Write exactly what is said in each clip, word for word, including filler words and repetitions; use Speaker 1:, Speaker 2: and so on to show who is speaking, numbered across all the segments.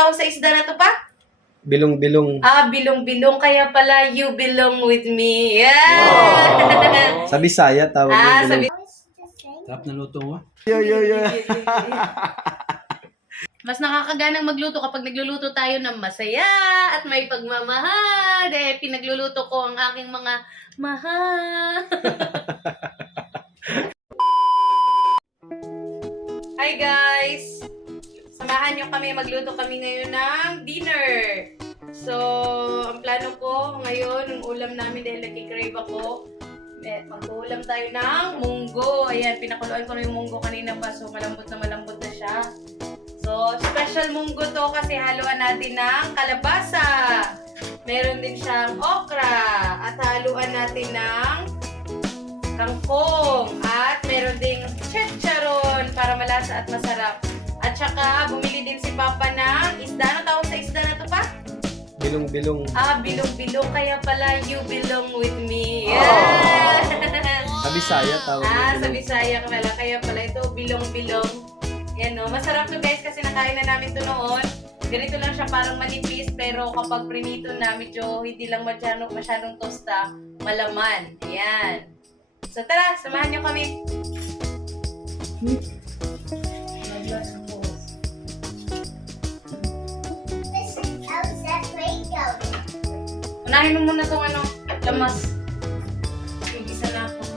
Speaker 1: tawag sa isda na to pa?
Speaker 2: Bilong-bilong.
Speaker 1: Ah, bilong-bilong. Kaya pala, you belong with me. Yeah!
Speaker 2: Sa Bisaya, tawag
Speaker 1: ah,
Speaker 2: yung
Speaker 1: sabi...
Speaker 2: bilong.
Speaker 3: Sarap na luto mo.
Speaker 2: Yo, yo, yo.
Speaker 1: Mas nakakaganang magluto kapag nagluluto tayo ng masaya at may pagmamahal. Eh, pinagluluto ko ang aking mga mahal. Hi guys! Samahan niyo kami, magluto kami ngayon ng dinner. So, ang plano ko ngayon, yung ulam namin dahil nag-crave ako, eh, mag-uulam tayo ng munggo. Ayan, pinakuluan ko na yung munggo kanina pa, so malambot na malambot na siya. So, special munggo to kasi haluan natin ng kalabasa. Meron din siyang okra at haluan natin ng kangkong. At meron ding chicharon para malasa at masarap. At saka, bumili din si Papa ng isda. Ano tawag sa isda na to pa?
Speaker 2: Bilong-bilong.
Speaker 1: Ah, bilong-bilong. Kaya pala, you belong with me. Yeah!
Speaker 2: Sa Bisaya, tawag
Speaker 1: ah,
Speaker 2: yung
Speaker 1: sa
Speaker 2: bilong.
Speaker 1: Bisaya ka pala. Kaya pala ito, bilong-bilong. Yan no. Masarap to guys kasi nakain na namin to noon. Ganito lang siya parang manipis pero kapag prinito na medyo hindi lang masyadong, masyadong tosta, malaman. Ayan. So tara, samahan nyo kami. Unahin mo muna itong ano, lamas. Yung isa na ako.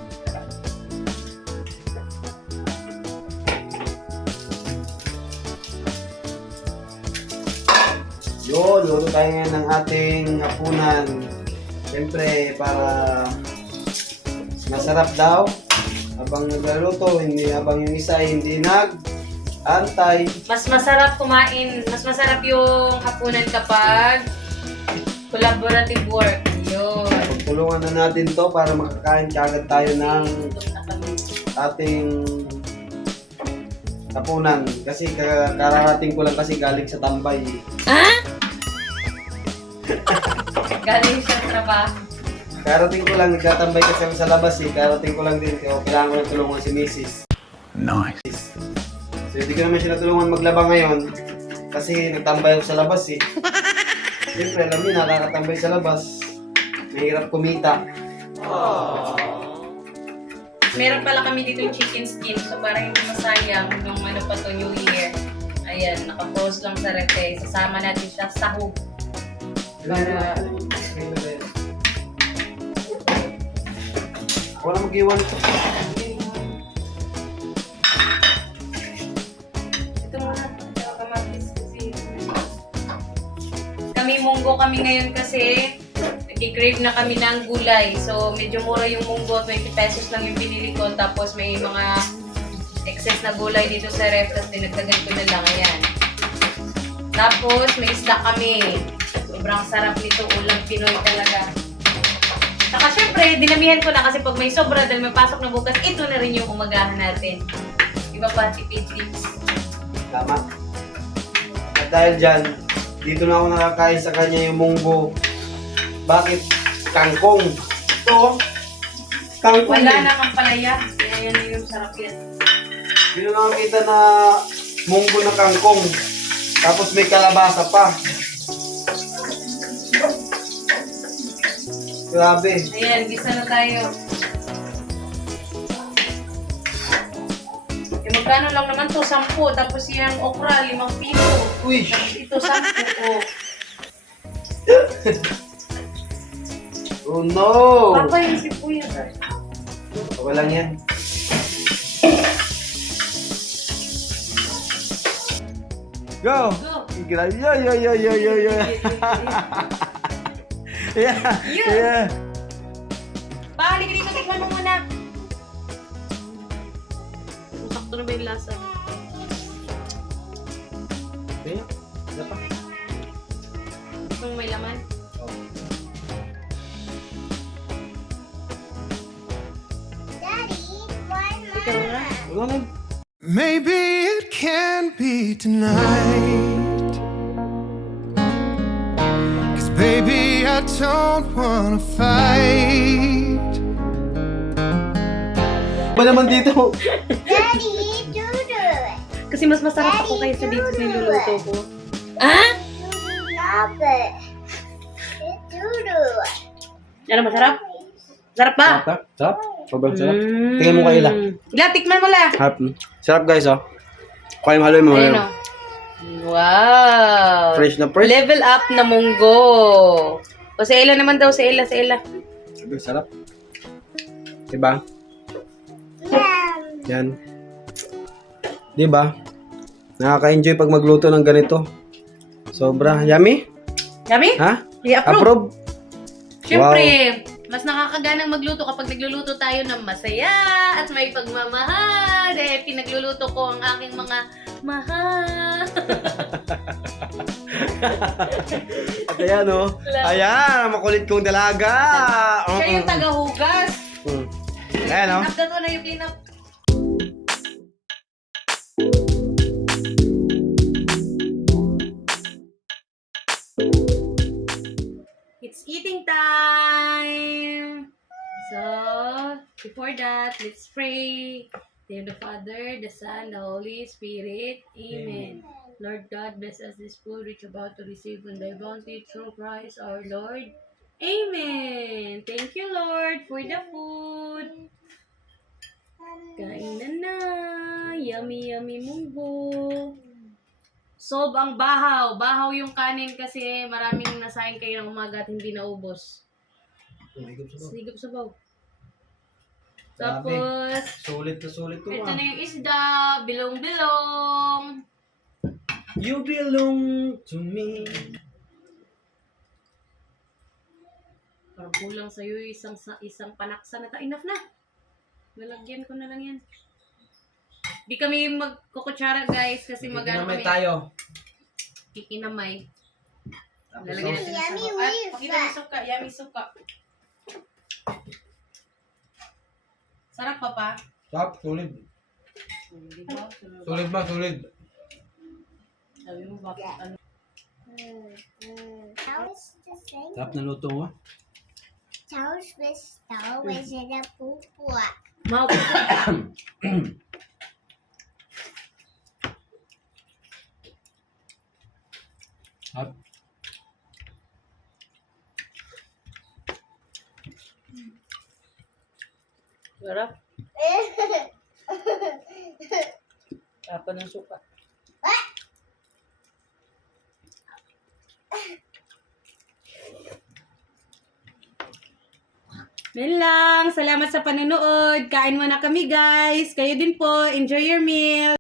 Speaker 2: Yun, luto tayo ngayon ng ating hapunan. Siyempre, para masarap daw. Habang nagluluto, hindi habang yung isa ay hindi nag-antay.
Speaker 1: Mas masarap kumain, mas masarap yung hapunan kapag collaborative work. Yun.
Speaker 2: Pagtulungan na natin to para makakain kaagad tayo ng
Speaker 1: Gutom na kami.
Speaker 2: ating hapunan. Kasi ka- kararating ko lang kasi galing sa tambay.
Speaker 1: Galing siya sa trabaho.
Speaker 2: Karating ko lang, nagtatambay kasi ako sa labas eh. Karating ko lang din, kaya kailangan ko ng tulungan si missus
Speaker 3: Nice.
Speaker 2: So hindi ko naman siya natulungan maglaba ngayon kasi nagtambay ako sa labas eh. Siyempre, alam niyo, nakakatambay sa labas. Mahirap kumita.
Speaker 1: Meron pala kami dito yung chicken skin. So para hindi masayang yung ano pa to, New Year. Ayan, naka-froze lang sa ref eh. Sasama natin siya sa hub. Para...
Speaker 2: Wala mag-iwan ito.
Speaker 1: Ito muna. Ito kamatis kasi... Kami munggo kami ngayon kasi nag-crave na kami ng gulay. So medyo mura yung munggo. twenty pesos lang yung binili ko. Tapos may mga excess na gulay dito sa ref. Tapos dinagdagan ko na lang. Ayan. Tapos may isda kami. Sobrang sarap nito. Ulam Pinoy talaga. Saka syempre, dinamihan ko na kasi pag may sobra dahil may pasok na bukas, ito na rin yung umagahan natin. Iba pa, tipid tips.
Speaker 2: Tama. At dahil dyan, dito na ako nakakain sa kanya yung munggo. Bakit? Kangkong. Ito. Kangkong.
Speaker 1: Wala
Speaker 2: eh.
Speaker 1: namang palaya. Kaya yan na yung sarap yan.
Speaker 2: Dito na nakita na munggo na kangkong. Tapos may kalabasa pa. Grabe.
Speaker 1: Ayan, gisa na tayo. Eh, magkano lang naman to? Sampu. Tapos yung okra, limang piso.
Speaker 2: Uy!
Speaker 1: Tapos ito, sampu. Oh.
Speaker 2: Oh no!
Speaker 1: Papa, yung sibuyas. ah.
Speaker 2: Walang yan. Go!
Speaker 1: Go!
Speaker 2: Yo, yo, yo, yo, yo, yo. Yeah,
Speaker 1: Yeah.
Speaker 2: yeah.
Speaker 1: Pa, halika dito. Tikman mo muna. Sakto na ba yung lasa?
Speaker 2: Yeah. Isa pa.
Speaker 1: Kung may laman.
Speaker 2: Oh.
Speaker 1: Ikaw na.
Speaker 2: Wala na.
Speaker 3: Maybe it can be tonight. Cause baby, I don't wanna fight.
Speaker 2: Ba naman dito?
Speaker 4: Daddy, do do it.
Speaker 1: Kasi mas masarap ako kaysa dito sa niluluto ko. Ah? Ano, masarap? Sarap ba?
Speaker 2: Sarap, ha? Sarap. Sobrang sarap.
Speaker 1: Mm.
Speaker 2: Tingnan mo kay Ila.
Speaker 1: Ila, tikman mo la.
Speaker 2: Sarap. hmm. Sarap guys, oh. Kaya mo haluin mo.
Speaker 1: Ayun
Speaker 2: Ayun.
Speaker 1: o. Wow.
Speaker 2: Fresh na fresh.
Speaker 1: Level up na munggo. O sa Ila naman daw, sa Ila, sa Ila.
Speaker 2: Sobrang sarap. Diba? Yan. Diba? Nakaka-enjoy pag magluto ng ganito. Sobra. Yummy?
Speaker 1: Yummy?
Speaker 2: Ha?
Speaker 1: I-approve.
Speaker 2: Approve?
Speaker 1: Siyempre, mas nakakaganang magluto kapag nagluluto tayo ng masaya at may pagmamahal. Eh, pinagluluto ko ang aking mga mahal.
Speaker 2: At ayan, oh. Ayan, ang makulit kong dalaga.
Speaker 1: Siya yung tagahugas.
Speaker 2: Mm. Ayan, oh.
Speaker 1: Clean up daw na yung clean up. It's eating time! So, before that, let's pray. In the Father, the Son, the Holy Spirit. Amen. Lord God, bless us this food which you're about to receive from thy bounty through Christ our Lord. Amen. Thank you, Lord, for the food. Kain na na. Yummy, yummy munggo. Sob ang bahaw. Bahaw yung kanin kasi maraming nasayang kayo ng umaga at hindi naubos. Sigop sabaw. Tapos,
Speaker 2: Sulit na sulit to,
Speaker 1: ito
Speaker 2: ah.
Speaker 1: na yung isda. Bilong-bilong.
Speaker 2: You belong to me.
Speaker 1: Parang kulang sa'yo yung isang, isang panaksa na ta. Enough na. Lalagyan ko na lang yan. Di kami magkukutsara guys kasi magano kami.
Speaker 2: tayo.
Speaker 1: Kikinamay.
Speaker 2: Tapos,
Speaker 1: Lalagyan natin ng suka. At pakita mo suka. Yummy suka. Sarap pa pa.
Speaker 2: Sarap, sulit.
Speaker 1: Di ba?
Speaker 2: Sulit ba, sulit.
Speaker 1: Sabi mo bakit ano?
Speaker 4: How is the thing?
Speaker 2: Sarap na luto mo.
Speaker 4: Charles Bristol was in a pupua.
Speaker 1: Mau.
Speaker 2: Sarap.
Speaker 1: Sarap. Apa ng suka? Yan lang. Salamat sa panonood. Kain muna kami guys. Kayo din po. Enjoy your meal.